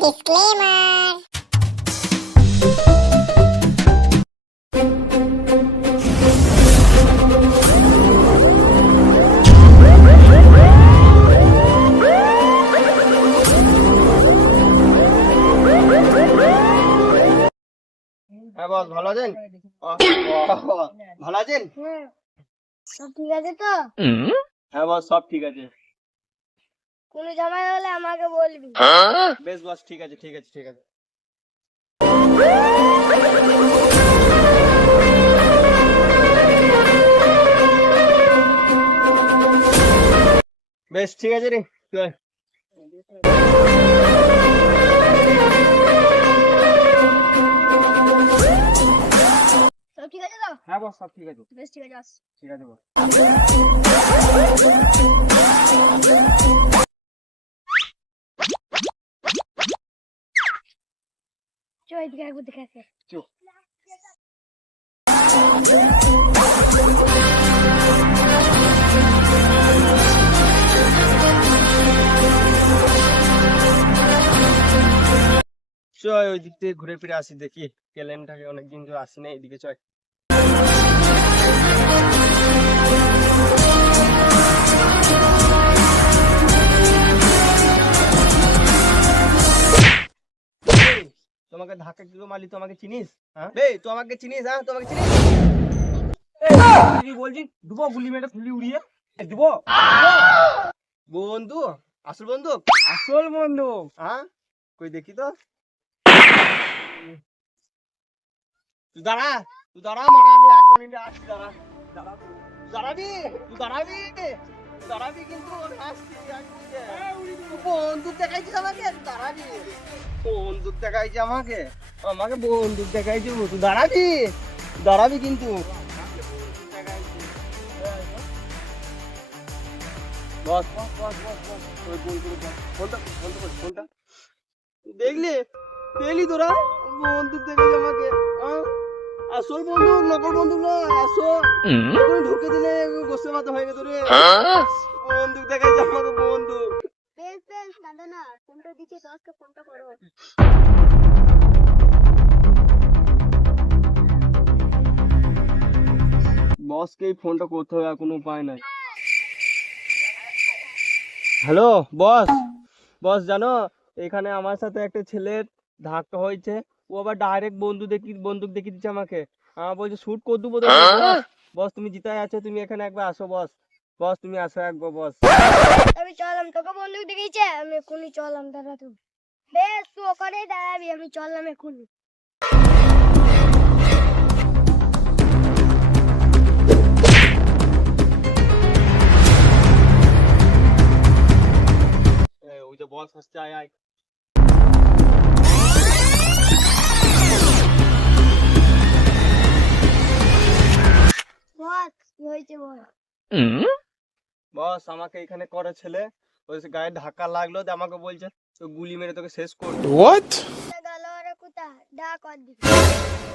Disclaimer. হ্যাঁ বস, ভালো আছেন? ভালো আছেন? সব ঠিক আছে তো? হ্যাঁ বস, সব ঠিক আছে। কোনো ঝামেলা হলে আমাকে বলবি। বেশ বস, ঠিক আছে ঠিক আছে ঠিক আছে। বেশ ঠিক আছে রে, চল। সব ঠিক আছে তো? হ্যাঁ বস, সব ঠিক আছে। বেশ ঠিক আছে, আস। ঠিক আছে বস। চল এদিকে একবার দেখে আসি। চল। চল ওই দিক থেকে ঘুরে ফিরে আসি, দেখি ক্যালেন্ডারে অনেকদিন তো আসি না, এদিকে চল। এই, তোমাকে ধাক্কা দিল মালি, তো আমাকে চিনিস? হ্যাঁ এই, তো আমাকে চিনিস? হ্যাঁ, তোমাকে চিনিস? এই, বলছি দুবো গুলি মেরে গুলি উড়িয়ে দিব বন্ধু, আসল বন্ধু, আসল বন্ধু। হ্যাঁ কই দেখি তো। তুই দাঁড়া, তুই দাঁড়া, মানে আমি 1 মিনিটে আসছি, দাঁড়া দাঁড়া, দাঁড়াবি, তুই দাঁড়াবি, দাঁড়াবি কিন্তু আমি আসছি 1 মিনিটে। তুই বন্দুক দেখাইছিস আমাকে, তুই দাঁড়াবি, বন্দুক দেখাইছি আমাকে, আমাকে বন্দুক দেখাইছি, তুই দাঁড়াবি, দাঁড়াবি কিন্তু। বস বস বস বস বস, ওই ফোনটা ফোনটা ফোনটা ফোনটা দেখলি, দেখলি তোরা বন্দুক দেখাইছি আমাকে। আসল বন্দুক, নকল বন্দুক নয়, আসল। এখন ঢুকে দিলে গোস্তে মাথা হয়ে গেছে রে। বন্দুক দেখাইছে আমাকে, বন্দুক। বেশ বেশ, দাদা না ফোনটা দিচ্ছি, দশকে ফোনটা করো। বসকে এই ফোনটা করতে হবে, আর কোনো উপায় নাই। হ্যালো বস, বস জানো এখানে আমার সাথে একটা ছেলের ধাক্কা হয়েছে, ও আবার ডাইরেক্ট বন্দুক দেখিয়ে দিচ্ছে আমাকে। আমার বলছে শুট করে দেবো তো। বস তুমি জিতায় আছো, তুমি এখানে একবার আসো বস, বস তুমি আসো একবার বস। আমি চললাম, তোকে বন্দুক দেখিয়েছে, আমি এখনই চললাম, দাদা তুই। বেশ তুই ওখানেই দাঁড়াবি, আমি চললাম এখনই। ওই যে বস আসছে, আয় আয়। বস কি হয়েছে বল? বস আমাকে এখানে করে ছেলে, ওই যে গায়ে ধাক্কা লাগলো, দিয়ে আমাকে বলছে তো গুলি মেরে তোকে শেষ করবো। গেল রে কুতা, ডাক আর দিকে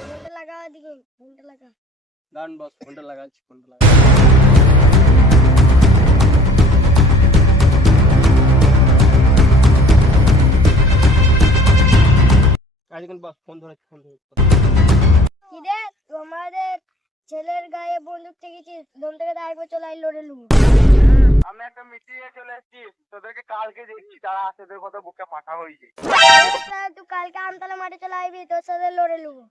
ফোনটা লাগা, দিকে ফোনটা লাগা। দাঁড়ান বস, ফোনটা লাগাচ্ছি, ফোনটা লাগা। আজকাল বস ফোন ধরে, ফোন ধরে। কি রে, তোমাদের ছেলের গায়ে বন্দুক থেকেছিস, দম থেকে দাঁড়িয়ে চলে আইলো রে লু। আমি একটা মিটিং এ চলে এসেছি, তোদেরকে কালকে দেখছি, তারা তোদের কথা বুকে পাঠা হয়েছে। তুই কালকে আমতলা মাঠে চলে আইবি, তোর সাথে লড়ে লুবো।